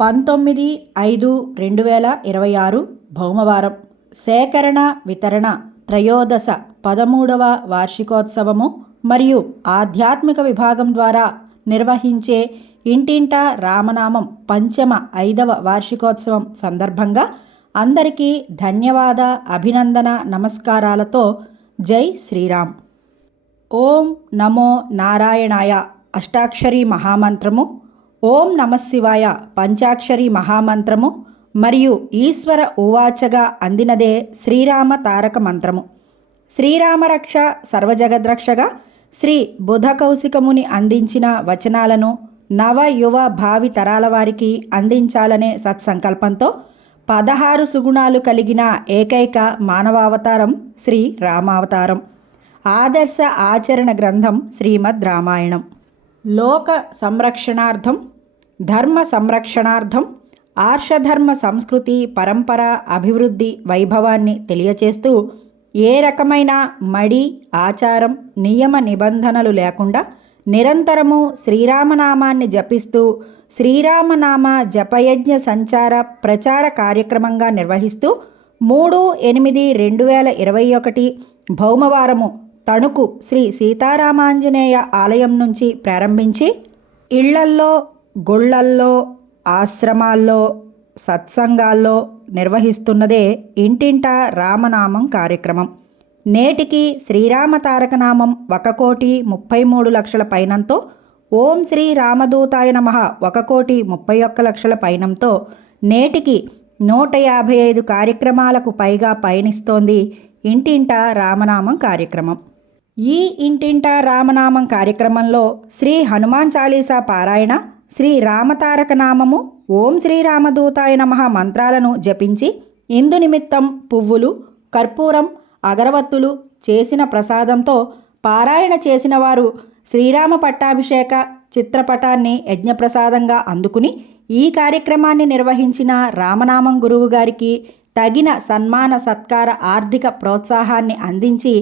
19/5/2026 భౌమవారం. సేకరణ వితరణ త్రయోదశ 13వ వార్షికోత్సవము మరియు ఆధ్యాత్మిక విభాగం ద్వారా నిర్వహించే ఇంటింటా రామనామం పంచమ 5వ వార్షికోత్సవం సందర్భంగా అందరికీ ధన్యవాద అభినందన నమస్కారాలతో జై శ్రీరామ్. ఓం నమో నారాయణాయ అష్టాక్షరి మహామంత్రము, ఓం నమశివాయ పంచాక్షరి మహామంత్రము మరియు ఈశ్వర ఉవాచగా అందినదే శ్రీరామ తారక మంత్రము. శ్రీరామరక్ష సర్వజగద్రక్షగా శ్రీ బుధ కౌశికముని అందించిన వచనాలను నవ యువ భావి తరాల వారికి అందించాలనే సత్సంకల్పంతో 16 సుగుణాలు కలిగిన ఏకైక మానవావతారం శ్రీ రామావతారం. ఆదర్శ ఆచరణ గ్రంథం శ్రీమద్ రామాయణం. లోక సంరక్షణార్థం, ధర్మ సంరక్షణార్థం, ఆర్షధర్మ సంస్కృతి పరంపర అభివృద్ధి వైభవాన్ని తెలియచేస్తూ ఏ రకమైన మడి ఆచారం నియమ నిబంధనలు లేకుండా నిరంతరము శ్రీరామనామాన్ని జపిస్తూ శ్రీరామనామ జపయజ్ఞ సంచార ప్రచార కార్యక్రమంగా నిర్వహిస్తూ 3/8/2021 భౌమవారము తణుకు శ్రీ సీతారామాంజనేయ ఆలయం నుంచి ప్రారంభించి ఇళ్లల్లో, గుళ్ళల్లో, ఆశ్రమాల్లో, సత్సంగాల్లో నిర్వహిస్తున్నదే ఇంటింటా రామనామం కార్యక్రమం. నేటికి శ్రీరామ తారకనామం 1,33,00,000 పైనంతో, ఓం శ్రీ రామదూతాయ నమః 1,31,00,000 పైనంతో నేటికి 155 కార్యక్రమాలకు పైగా పయనిస్తోంది ఇంటింటా రామనామం కార్యక్రమం. ఈ ఇంటింటా రామనామం కార్యక్రమంలో శ్రీ హనుమాన్ చాలీసా పారాయణ, శ్రీ రామతారక నామము, ఓం శ్రీ రామదూతాయ నమః మంత్రాలను జపించి ఇందు నిమిత్తం పువ్వులు, కర్పూరం, అగరవత్తులు చేసిన ప్రసాదంతో పారాయణ చేసిన వారు శ్రీరామ పట్టాభిషేక చిత్రపటాన్ని యజ్ఞప్రసాదంగా అందుకుని ఈ కార్యక్రమాన్ని నిర్వహించిన రామనామం గురువు గారికి తగిన సన్మాన సత్కార ఆర్థిక ప్రోత్సాహాన్ని అందించి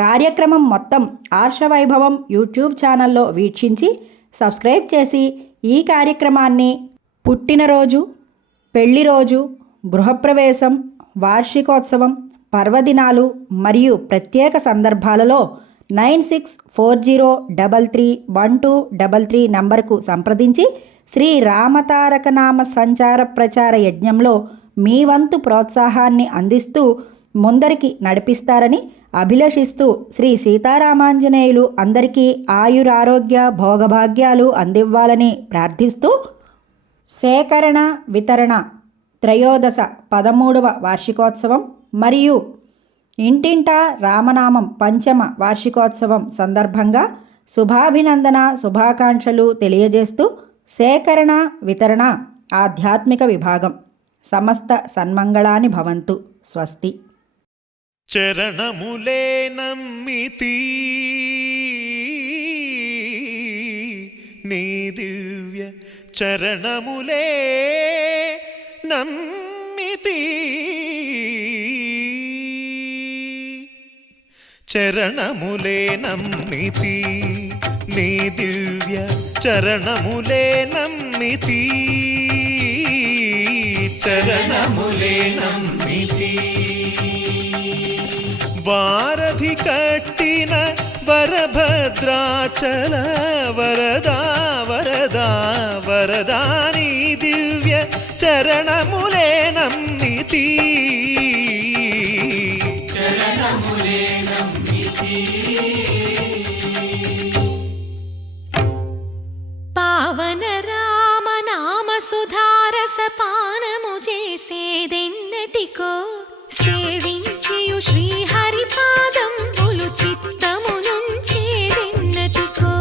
కార్యక్రమం మొత్తం ఆర్షవైభవం యూట్యూబ్ ఛానల్లో వీక్షించి సబ్స్క్రైబ్ చేసి ఈ కార్యక్రమాన్ని పుట్టినరోజు, పెళ్లి రోజు, గృహప్రవేశం, వార్షికోత్సవం, పర్వదినాలు మరియు ప్రత్యేక సందర్భాలలో 9640331233 నంబర్కు సంప్రదించి శ్రీ రామతారకనామ సంచార ప్రచార యజ్ఞంలో మీ వంతు ప్రోత్సాహాన్ని అందిస్తూ ముందరికి నడిపిస్తారని అభిలషిస్తూ శ్రీ సీతారామాంజనేయులు అందరికీ ఆయురారోగ్య భోగభాగ్యాలు అందివ్వాలని ప్రార్థిస్తూ సేకరణ వితరణ త్రయోదశ 13వ వార్షికోత్సవం మరియు ఇంటింటా రామనామం పంచమ వార్షికోత్సవం సందర్భంగా శుభాభినందన శుభాకాంక్షలు తెలియజేస్తూ సేకరణ వితరణ ఆధ్యాత్మిక విభాగం. సమస్త సన్మంగళాని భవంతు. స్వస్తి. చరణములే నమ్మితి నీ దివ్య చరణములే నమ్మితి, చరణములే నమ్మితి నీ దివ్య చరణములే నమ్మితి, చరణములే నమ్మితి. వారధి కట్టిన వరభద్రాచల వరదా వరదా వరదాని దివ్య చరణములే నమ్మితి, చరణములే నమ్మితి. పావన రామ నామ సుధారస పానము చేసేదెన్నటికో సేవించియు శ్రీహరి పాదంబులు చిత్తము నుంచేదెన్నటికో.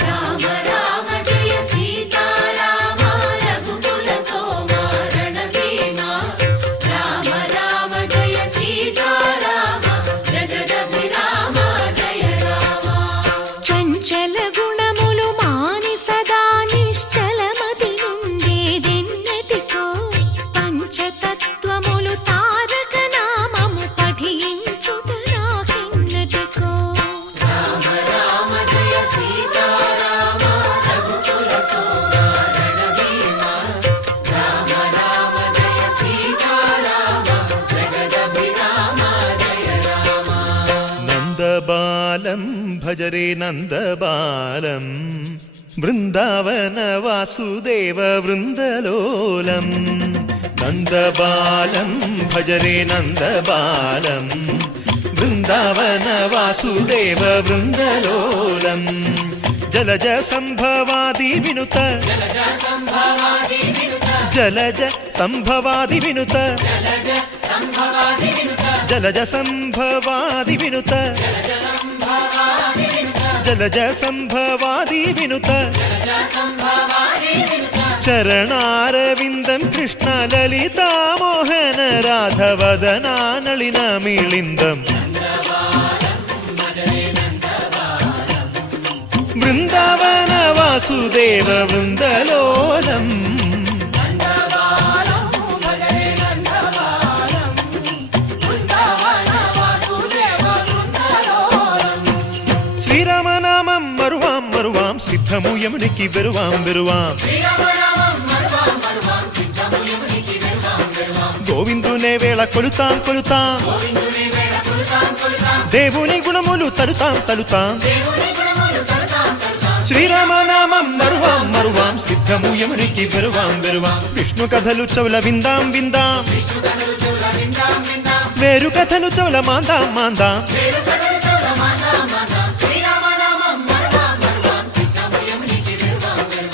రామ రామ జయ సీతారామ రఘుకుల సోమ రణభీమ, రామ రామ జయ సీతారామ జగదభిరామ జయ రామ. చంచల గుణములు మాని సదా నిశ్చలమతి నుండేదెన్నటికో, పంచతత్వములు తారక నామము పఠించి భజరే నందబాలం బృందావన వాసుదేవ వృందలోలం నందబాలం భజరే నందబాలం బృందావన వాసుదేవ వృందలోలం జలజ సంభవాది వినుత జలజ సంభవాది వినుత జలజ సంభవాది వినుత జలజ సంభవాది వినుత చరణారవిందం కృష్ణ లలితా మోహన రాధవదనా నళిన మిళిందం బృందావన వాసుదేవ వృందలోలం శ్రీరామనామం మరువాం మరువాం సిద్ధము యమునికి వెరువాం వెరువాం గోవిందునే వేళ కొలుతాం కొలుతాం దేవుని గుణములు తలుతాం తలుతాం శ్రీరామనామం మరువాం మరువాం సిద్ధము యమునికి వెరువాం వెరువాం విష్ణు కథలు చౌల విందాం విందాం వేరు కథలు చౌల మాందాం మాందాం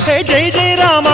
హే జై జై రామ